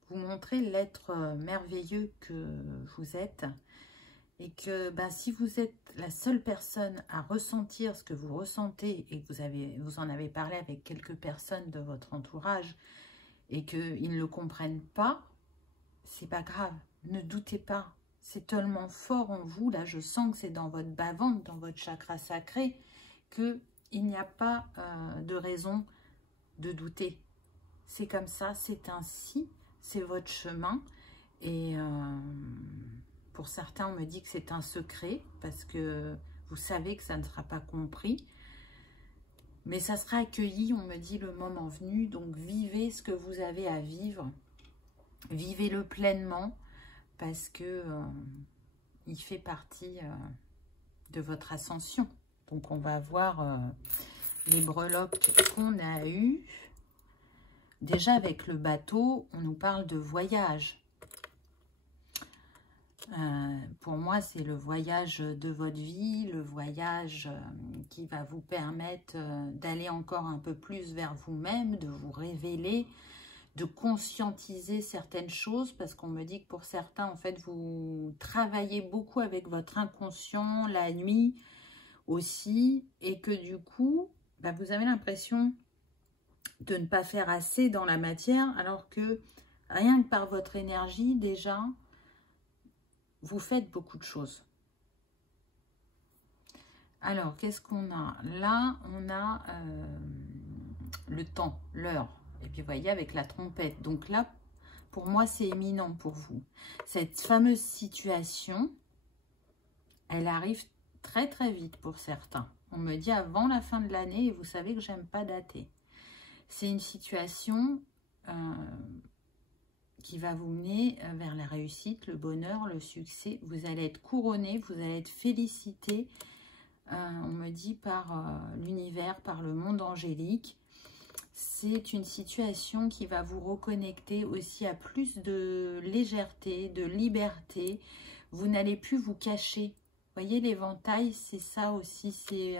vous montrer l'être merveilleux que vous êtes. Et que si vous êtes la seule personne à ressentir ce que vous ressentez et que vous en avez parlé avec quelques personnes de votre entourage et qu'ils ne le comprennent pas, c'est pas grave. Ne doutez pas. C'est tellement fort en vous. Là, je sens que c'est dans votre bas-ventre, dans votre chakra sacré, qu'il n'y a pas de raison de douter. C'est comme ça, c'est ainsi, c'est votre chemin. Et pour certains, on me dit que c'est un secret parce que vous savez que ça ne sera pas compris. Mais ça sera accueilli, on me dit, le moment venu. Donc, vivez ce que vous avez à vivre. Vivez-le pleinement parce que il fait partie de votre ascension. Donc, on va voir les breloques qu'on a eues. Déjà, avec le bateau, on nous parle de voyage. Pour moi, c'est le voyage de votre vie, le voyage qui va vous permettre d'aller encore un peu plus vers vous-même, de vous révéler, de conscientiser certaines choses, parce qu'on me dit que pour certains, en fait, vous travaillez beaucoup avec votre inconscient, la nuit aussi, et que du coup, bah, vous avez l'impression de ne pas faire assez dans la matière, alors que rien que par votre énergie, déjà, vous faites beaucoup de choses. Alors, qu'est-ce qu'on a? Là, on a le temps, l'heure. Et puis, vous voyez, avec la trompette. Donc là, pour moi, c'est éminent pour vous. Cette fameuse situation, elle arrive très, très vite pour certains. On me dit avant la fin de l'année, et vous savez que j'aime pas dater. C'est une situation qui va vous mener vers la réussite, le bonheur, le succès. Vous allez être couronné, vous allez être félicité, on me dit, par l'univers, par le monde angélique. C'est une situation qui va vous reconnecter aussi à plus de légèreté, de liberté. Vous n'allez plus vous cacher. Vous voyez, l'éventail, c'est ça aussi. C'est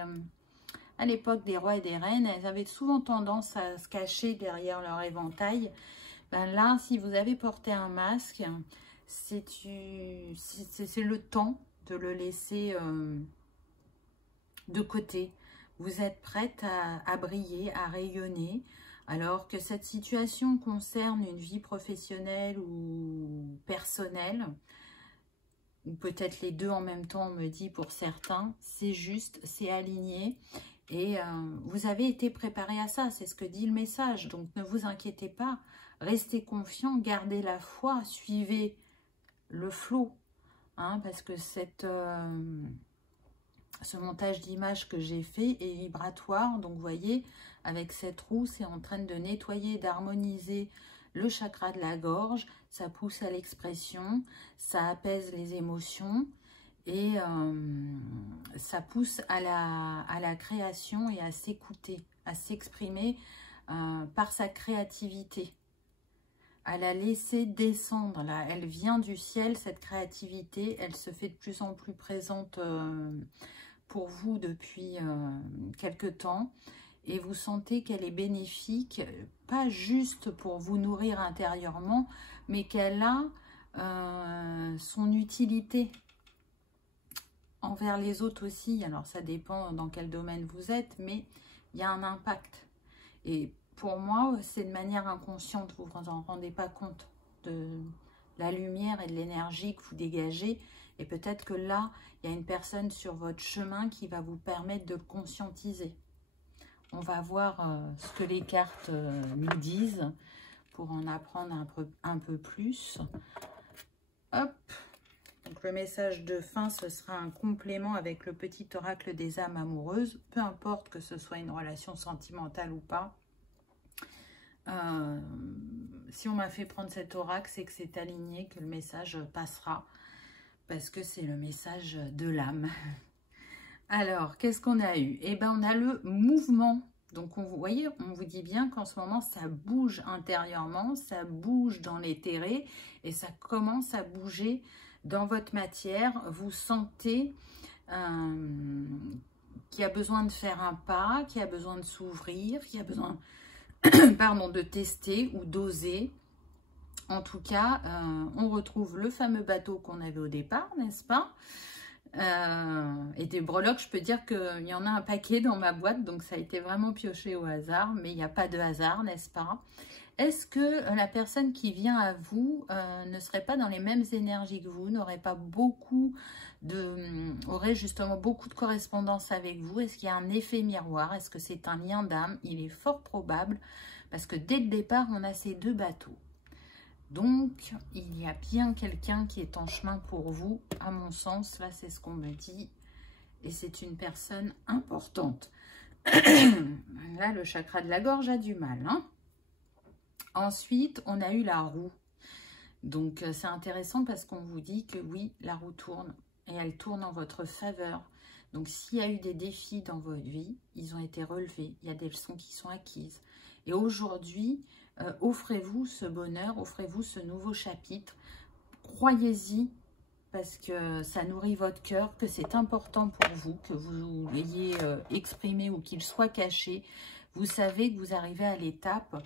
à l'époque des rois et des reines, elles avaient souvent tendance à se cacher derrière leur éventail. Ben là, si vous avez porté un masque, c'est le temps de le laisser de côté. Vous êtes prête à briller, à rayonner, alors que cette situation concerne une vie professionnelle ou personnelle, ou peut-être les deux en même temps, on me dit pour certains, c'est juste, c'est aligné. Et vous avez été préparé à ça, c'est ce que dit le message. Donc ne vous inquiétez pas, restez confiant, gardez la foi, suivez le flot. Hein, parce que ce montage d'image que j'ai fait est vibratoire. Donc vous voyez, avec cette roue, c'est en train de nettoyer, d'harmoniser le chakra de la gorge. Ça pousse à l'expression, ça apaise les émotions. Et ça pousse à la création et à s'écouter, à s'exprimer par sa créativité. À la laisser descendre, là. Elle vient du ciel, cette créativité. Elle se fait de plus en plus présente pour vous depuis quelque temps. Et vous sentez qu'elle est bénéfique, pas juste pour vous nourrir intérieurement, mais qu'elle a son utilité envers les autres aussi. Alors ça dépend dans quel domaine vous êtes, mais il y a un impact. Et pour moi, c'est de manière inconsciente, vous ne vous en rendez pas compte de la lumière et de l'énergie que vous dégagez. Et peut-être que là, il y a une personne sur votre chemin qui va vous permettre de le conscientiser. On va voir ce que les cartes nous disent pour en apprendre un peu plus. Hop! Donc le message de fin, ce sera un complément avec le petit oracle des âmes amoureuses, peu importe que ce soit une relation sentimentale ou pas. Si on m'a fait prendre cet oracle, c'est que c'est aligné, que le message passera, parce que c'est le message de l'âme. Alors, qu'est-ce qu'on a eu? Eh bien, on a le mouvement. Donc, vous voyez, on vous dit bien qu'en ce moment, ça bouge intérieurement, ça bouge dans l'éthéré, et ça commence à bouger dans votre matière. Vous sentez qu'il y a besoin de faire un pas, qu'il y a besoin de s'ouvrir, qu'il y a besoin pardon, de tester ou d'oser. En tout cas, on retrouve le fameux bateau qu'on avait au départ, n'est-ce pas? Et des breloques, je peux dire qu'il y en a un paquet dans ma boîte, donc ça a été vraiment pioché au hasard, mais il n'y a pas de hasard, n'est-ce pas? Est-ce que la personne qui vient à vous ne serait pas dans les mêmes énergies que vous, n'aurait pas aurait justement beaucoup de correspondance avec vous? Est-ce qu'il y a un effet miroir? Est-ce que c'est un lien d'âme? Il est fort probable, parce que dès le départ, on a ces deux bateaux. Donc, il y a bien quelqu'un qui est en chemin pour vous, à mon sens. Là, c'est ce qu'on me dit. Et c'est une personne importante. Là, le chakra de la gorge a du mal, hein. Ensuite, on a eu la roue. Donc, c'est intéressant parce qu'on vous dit que oui, la roue tourne. Et elle tourne en votre faveur. Donc, s'il y a eu des défis dans votre vie, ils ont été relevés. Il y a des leçons qui sont acquises. Et aujourd'hui, offrez-vous ce bonheur, offrez-vous ce nouveau chapitre. Croyez-y parce que ça nourrit votre cœur, que c'est important pour vous, que vous l'ayez exprimé ou qu'il soit caché. Vous savez que vous arrivez à l'étape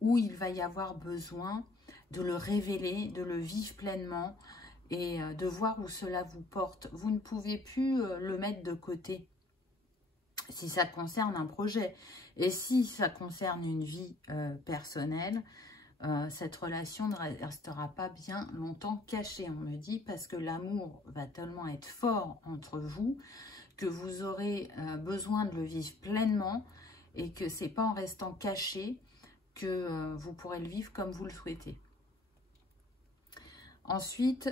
où il va y avoir besoin de le révéler, de le vivre pleinement et de voir où cela vous porte. Vous ne pouvez plus le mettre de côté si ça concerne un projet. Et si ça concerne une vie personnelle, cette relation ne restera pas bien longtemps cachée, on me dit, parce que l'amour va tellement être fort entre vous que vous aurez besoin de le vivre pleinement et que c'est pas en restant caché que vous pourrez le vivre comme vous le souhaitez. Ensuite,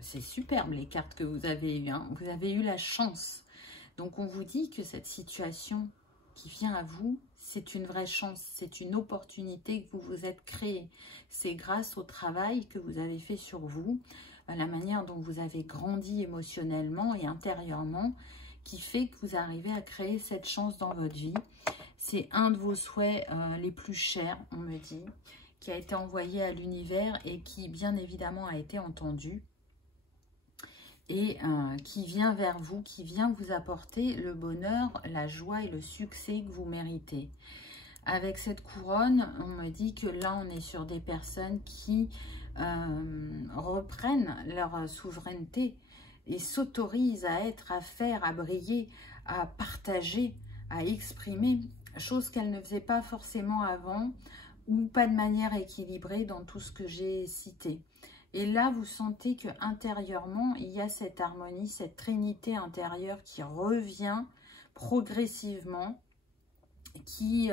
c'est superbe les cartes que vous avez eues, hein. Vous avez eu la chance. Donc on vous dit que cette situation qui vient à vous, c'est une vraie chance, c'est une opportunité que vous vous êtes créée. C'est grâce au travail que vous avez fait sur vous, à la manière dont vous avez grandi émotionnellement et intérieurement, qui fait que vous arrivez à créer cette chance dans votre vie. C'est un de vos souhaits les plus chers, on me dit, qui a été envoyé à l'univers et qui, bien évidemment, a été entendu. Et qui vient vers vous, qui vient vous apporter le bonheur, la joie et le succès que vous méritez. Avec cette couronne, on me dit que là, on est sur des personnes qui reprennent leur souveraineté et s'autorisent à être, à faire, à briller, à partager, à exprimer, chose qu'elles ne faisaient pas forcément avant ou pas de manière équilibrée dans tout ce que j'ai cité. Et là, vous sentez que intérieurement, il y a cette harmonie, cette trinité intérieure qui revient progressivement, qui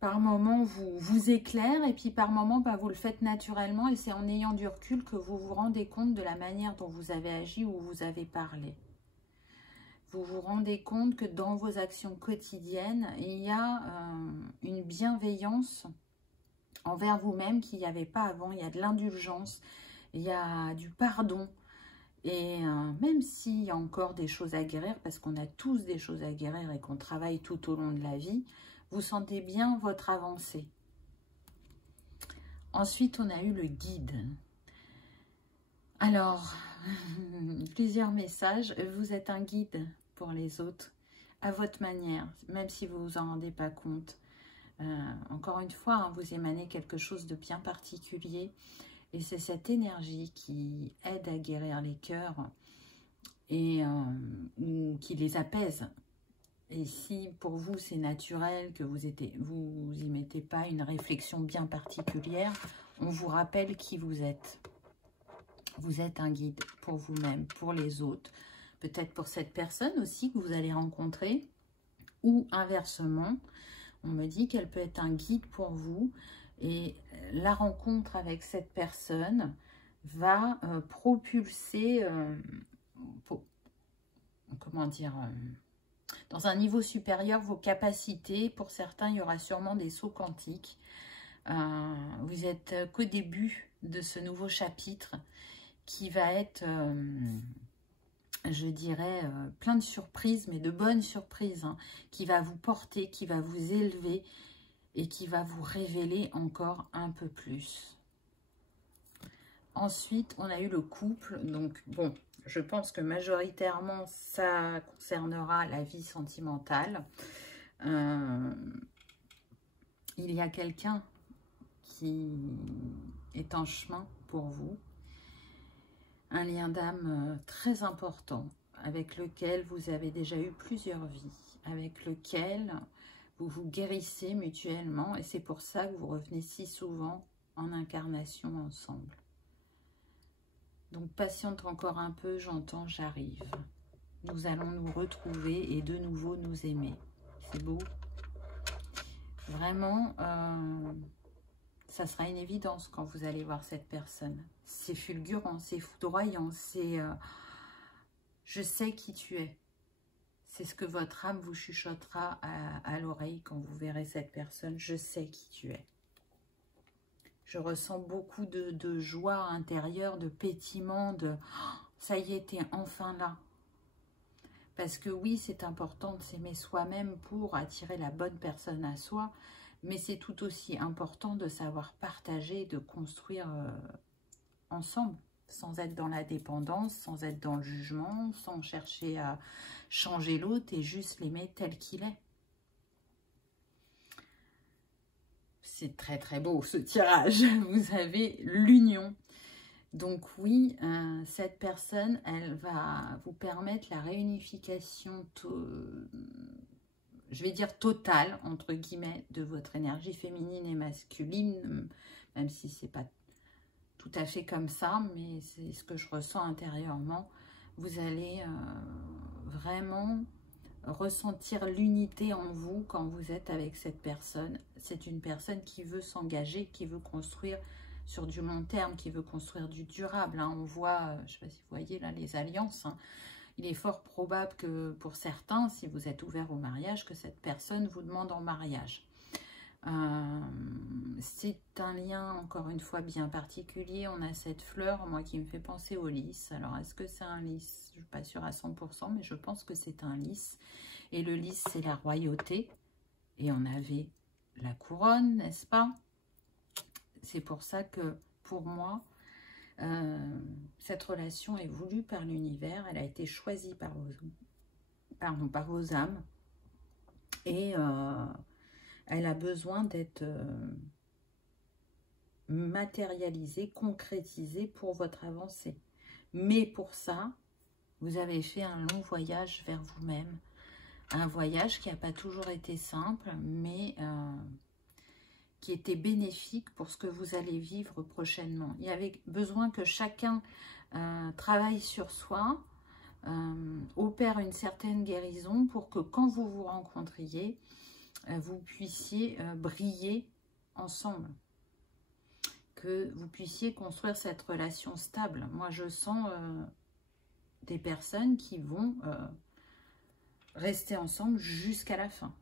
par moments vous éclaire et puis par moments vous le faites naturellement et c'est en ayant du recul que vous vous rendez compte de la manière dont vous avez agi ou vous avez parlé. Vous vous rendez compte que dans vos actions quotidiennes, il y a une bienveillance envers vous-même qu'il n'y avait pas avant. Il y a de l'indulgence, il y a du pardon. Et même s'il y a encore des choses à guérir, parce qu'on a tous des choses à guérir et qu'on travaille tout au long de la vie, vous sentez bien votre avancée. Ensuite, on a eu le guide. Alors, plusieurs messages. Vous êtes un guide pour les autres, à votre manière, même si vous ne vous en rendez pas compte. Encore une fois, hein, vous émanez quelque chose de bien particulier et c'est cette énergie qui aide à guérir les cœurs et ou qui les apaise. Et si pour vous c'est naturel, que vous y mettez pas une réflexion bien particulière, on vous rappelle qui vous êtes. Vous êtes un guide pour vous-même, pour les autres, peut-être pour cette personne aussi que vous allez rencontrer ou inversement. On me dit qu'elle peut être un guide pour vous et la rencontre avec cette personne va propulser, comment dire, dans un niveau supérieur vos capacités. Pour certains, il y aura sûrement des sauts quantiques. Vous êtes qu'au début de ce nouveau chapitre qui va être, je dirais, plein de surprises, mais de bonnes surprises, hein, qui va vous porter, qui va vous élever et qui va vous révéler encore un peu plus. Ensuite, on a eu le couple. Donc, bon, je pense que majoritairement, ça concernera la vie sentimentale. Il y a quelqu'un qui est en chemin pour vous. Un lien d'âme très important avec lequel vous avez déjà eu plusieurs vies, avec lequel vous vous guérissez mutuellement et c'est pour ça que vous revenez si souvent en incarnation ensemble. Donc patiente encore un peu, j'entends, j'arrive. Nous allons nous retrouver et de nouveau nous aimer. C'est beau. Vraiment, ça sera une évidence quand vous allez voir cette personne. C'est fulgurant, c'est foudroyant, c'est je sais qui tu es. C'est ce que votre âme vous chuchotera à l'oreille quand vous verrez cette personne. Je sais qui tu es. Je ressens beaucoup de joie intérieure, de pétillement, de ça y est, t'es enfin là. Parce que oui, c'est important de s'aimer soi-même pour attirer la bonne personne à soi, mais c'est tout aussi important de savoir partager et de construire ensemble sans être dans la dépendance, sans être dans le jugement, sans chercher à changer l'autre et juste l'aimer tel qu'il est. C'est très très beau ce tirage. Vous avez l'union. Donc oui, cette personne, elle va vous permettre la réunification, je vais dire totale, entre guillemets, de votre énergie féminine et masculine, même si c'est pas tout à fait comme ça, mais c'est ce que je ressens intérieurement. Vous allez vraiment ressentir l'unité en vous quand vous êtes avec cette personne. C'est une personne qui veut s'engager, qui veut construire sur du long terme, qui veut construire du durable. Hein. On voit, je ne sais pas si vous voyez là les alliances, hein. Il est fort probable que pour certains, si vous êtes ouvert au mariage, que cette personne vous demande en mariage. C'est un lien, encore une fois, bien particulier. On a cette fleur, moi, qui me fait penser au lys. Alors, est-ce que c'est un lys? Je ne suis pas sûre à 100%, mais je pense que c'est un lys. Et le lys, c'est la royauté. Et on avait la couronne, n'est-ce pas? C'est pour ça que, pour moi, cette relation est voulue par l'univers. Elle a été choisie par vos âmes. Et elle a besoin d'être matérialisée, concrétisée pour votre avancée. Mais pour ça, vous avez fait un long voyage vers vous-même. Un voyage qui n'a pas toujours été simple, mais qui était bénéfique pour ce que vous allez vivre prochainement. Il y avait besoin que chacun travaille sur soi, opère une certaine guérison pour que quand vous vous rencontriez, vous puissiez briller ensemble, que vous puissiez construire cette relation stable. Moi, je sens des personnes qui vont rester ensemble jusqu'à la fin.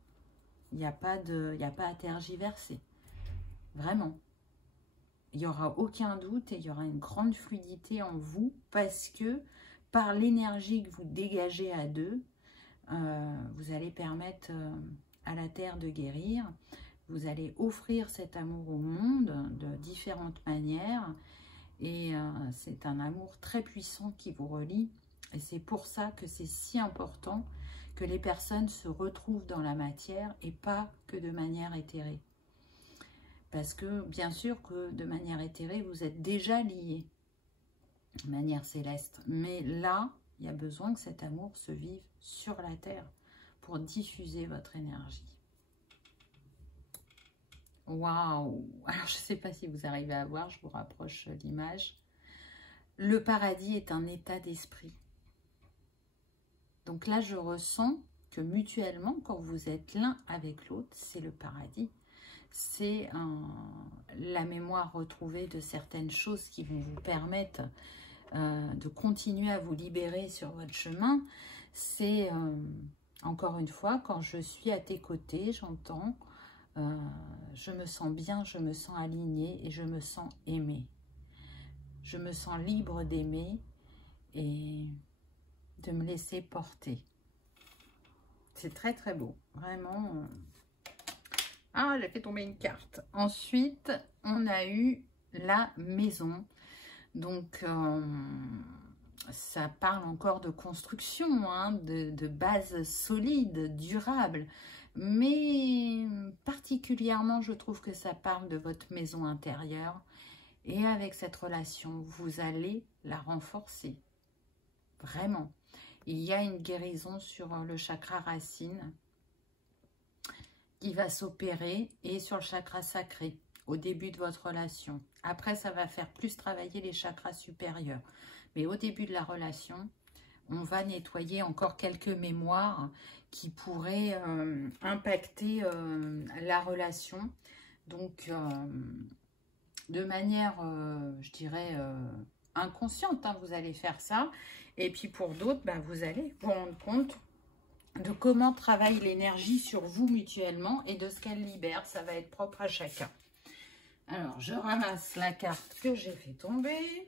Il n'y a pas à tergiverser. Vraiment. Il n'y aura aucun doute et il y aura une grande fluidité en vous parce que par l'énergie que vous dégagez à deux, vous allez permettre à la Terre de guérir. Vous allez offrir cet amour au monde de différentes manières. Et c'est un amour très puissant qui vous relie. Et c'est pour ça que c'est si important que les personnes se retrouvent dans la matière et pas que de manière éthérée. Parce que bien sûr que de manière éthérée, vous êtes déjà liés de manière céleste. Mais là, il y a besoin que cet amour se vive sur la Terre pour diffuser votre énergie. Waouh! Alors, je ne sais pas si vous arrivez à voir, je vous rapproche l'image. Le paradis est un état d'esprit. Donc là, je ressens que mutuellement, quand vous êtes l'un avec l'autre, c'est le paradis. C'est la mémoire retrouvée de certaines choses qui vont vous permettre de continuer à vous libérer sur votre chemin. C'est, encore une fois, quand je suis à tes côtés, j'entends, je me sens bien, je me sens alignée et je me sens aimée. Je me sens libre d'aimer et de me laisser porter. C'est très très beau, vraiment. Ah, j'ai fait tomber une carte. Ensuite, on a eu la maison. Donc, ça parle encore de construction, hein, de base solide, durable. Mais particulièrement, je trouve que ça parle de votre maison intérieure. Et avec cette relation, vous allez la renforcer. Vraiment. Il y a une guérison sur le chakra racine qui va s'opérer et sur le chakra sacré au début de votre relation. Après, ça va faire plus travailler les chakras supérieurs. Mais au début de la relation, on va nettoyer encore quelques mémoires qui pourraient impacter la relation. Donc, de manière, je dirais, inconsciente, hein, vous allez faire ça. Et puis pour d'autres, bah, vous allez vous rendre compte de comment travaille l'énergie sur vous mutuellement et de ce qu'elle libère. Ça va être propre à chacun. Alors, je ramasse la carte que j'ai fait tomber.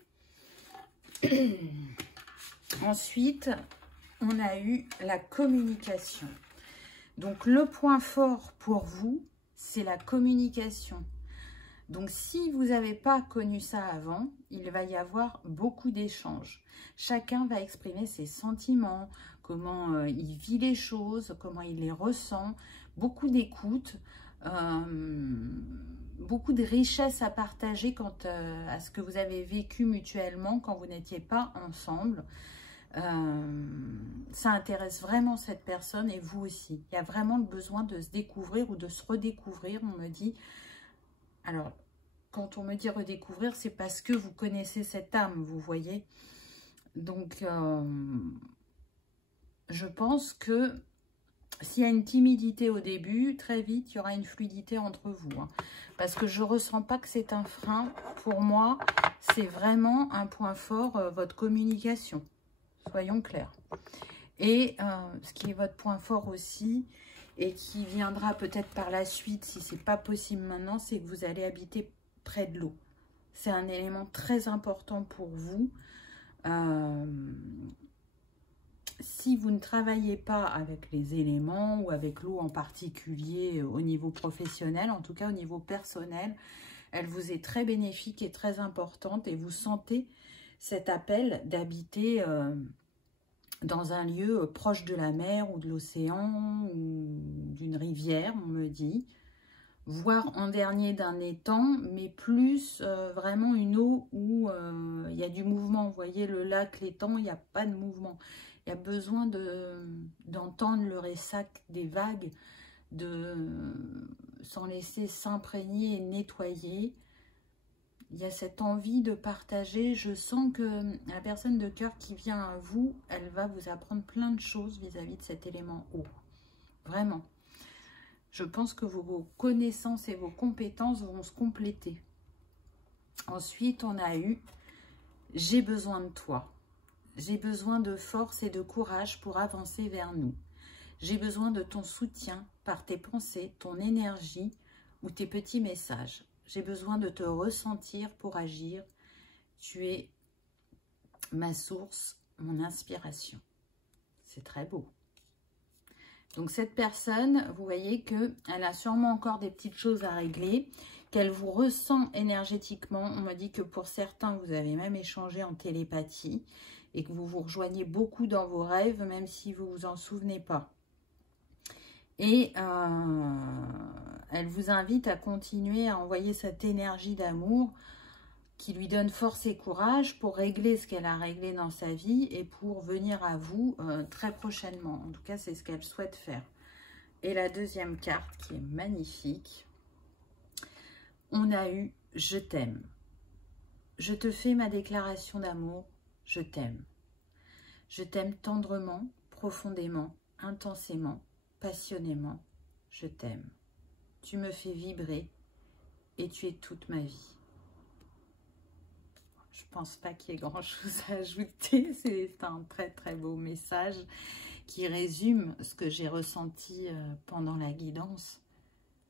Ensuite, on a eu la communication. Donc, le point fort pour vous, c'est la communication. Donc, si vous n'avez pas connu ça avant, il va y avoir beaucoup d'échanges. Chacun va exprimer ses sentiments, comment il vit les choses, comment il les ressent, beaucoup d'écoute, beaucoup de richesse à partager quant à ce que vous avez vécu mutuellement quand vous n'étiez pas ensemble. Ça intéresse vraiment cette personne et vous aussi. Il y a vraiment le besoin de se découvrir ou de se redécouvrir, on me dit. Alors, quand on me dit redécouvrir, c'est parce que vous connaissez cette âme, vous voyez. Donc, je pense que s'il y a une timidité au début, très vite, il y aura une fluidité entre vous. Hein, parce que je ne ressens pas que c'est un frein. Pour moi, c'est vraiment un point fort, votre communication. Soyons clairs. Et ce qui est votre point fort aussi, et qui viendra peut-être par la suite, si ce n'est pas possible maintenant, c'est que vous allez habiter près de l'eau. C'est un élément très important pour vous. Si vous ne travaillez pas avec les éléments ou avec l'eau en particulier au niveau professionnel, en tout cas au niveau personnel, elle vous est très bénéfique et très importante et vous sentez cet appel d'habiter dans un lieu proche de la mer ou de l'océan ou d'une rivière, on me dit. Voire en dernier d'un étang, mais plus vraiment une eau où il y a du mouvement. Vous voyez, le lac, l'étang, il n'y a pas de mouvement. Il y a besoin d'entendre le ressac des vagues, de s'en laisser s'imprégner et nettoyer. Il y a cette envie de partager. Je sens que la personne de cœur qui vient à vous, elle va vous apprendre plein de choses vis-à-vis de cet élément eau. Vraiment. Je pense que vos connaissances et vos compétences vont se compléter. Ensuite, on a eu « J'ai besoin de toi ». J'ai besoin de force et de courage pour avancer vers nous. J'ai besoin de ton soutien par tes pensées, ton énergie ou tes petits messages. J'ai besoin de te ressentir pour agir. Tu es ma source, mon inspiration. C'est très beau. Donc cette personne, vous voyez qu'elle a sûrement encore des petites choses à régler, qu'elle vous ressent énergétiquement. On me dit que pour certains, vous avez même échangé en télépathie et que vous vous rejoignez beaucoup dans vos rêves, même si vous ne vous en souvenez pas. Et elle vous invite à continuer à envoyer cette énergie d'amour qui lui donne force et courage pour régler ce qu'elle a réglé dans sa vie et pour venir à vous très prochainement. En tout cas, c'est ce qu'elle souhaite faire. Et la deuxième carte qui est magnifique, on a eu « Je t'aime ». Je te fais ma déclaration d'amour, je t'aime. Je t'aime tendrement, profondément, intensément, passionnément, je t'aime. Tu me fais vibrer et tu es toute ma vie. Je ne pense pas qu'il y ait grand chose à ajouter, c'est un très très beau message qui résume ce que j'ai ressenti pendant la guidance.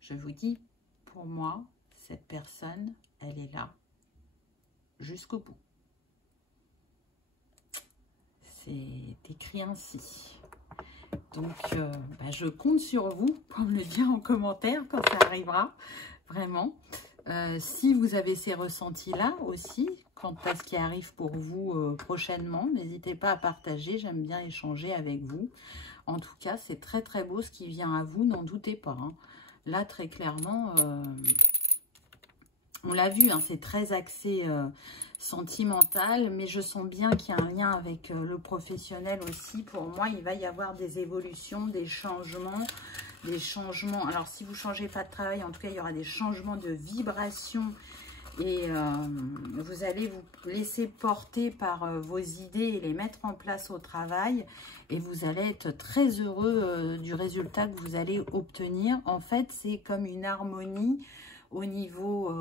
Je vous dis, pour moi, cette personne, elle est là jusqu'au bout. C'est écrit ainsi. Donc, je compte sur vous pour me le dire en commentaire quand ça arrivera, vraiment. Si vous avez ces ressentis-là aussi, quant à ce qui arrive pour vous prochainement, n'hésitez pas à partager, j'aime bien échanger avec vous. En tout cas, c'est très très beau ce qui vient à vous, n'en doutez pas. Hein. Là, très clairement, on l'a vu, hein, c'est très axé sentimental, mais je sens bien qu'il y a un lien avec le professionnel aussi. Pour moi, il va y avoir des évolutions, des changements. Alors, si vous ne changez pas de travail, en tout cas, il y aura des changements de vibration et vous allez vous laisser porter par vos idées et les mettre en place au travail et vous allez être très heureux du résultat que vous allez obtenir. En fait, c'est comme une harmonie au niveau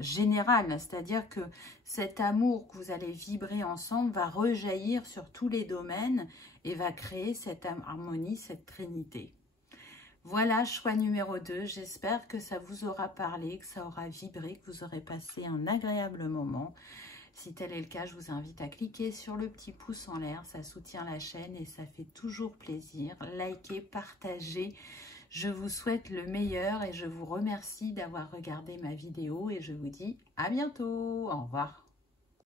général, c'est-à-dire que cet amour que vous allez vibrer ensemble va rejaillir sur tous les domaines et va créer cette harmonie, cette trinité. Voilà, choix numéro 2. J'espère que ça vous aura parlé, que ça aura vibré, que vous aurez passé un agréable moment. Si tel est le cas, je vous invite à cliquer sur le petit pouce en l'air. Ça soutient la chaîne et ça fait toujours plaisir. Likez, partagez. Je vous souhaite le meilleur et je vous remercie d'avoir regardé ma vidéo et je vous dis à bientôt. Au revoir.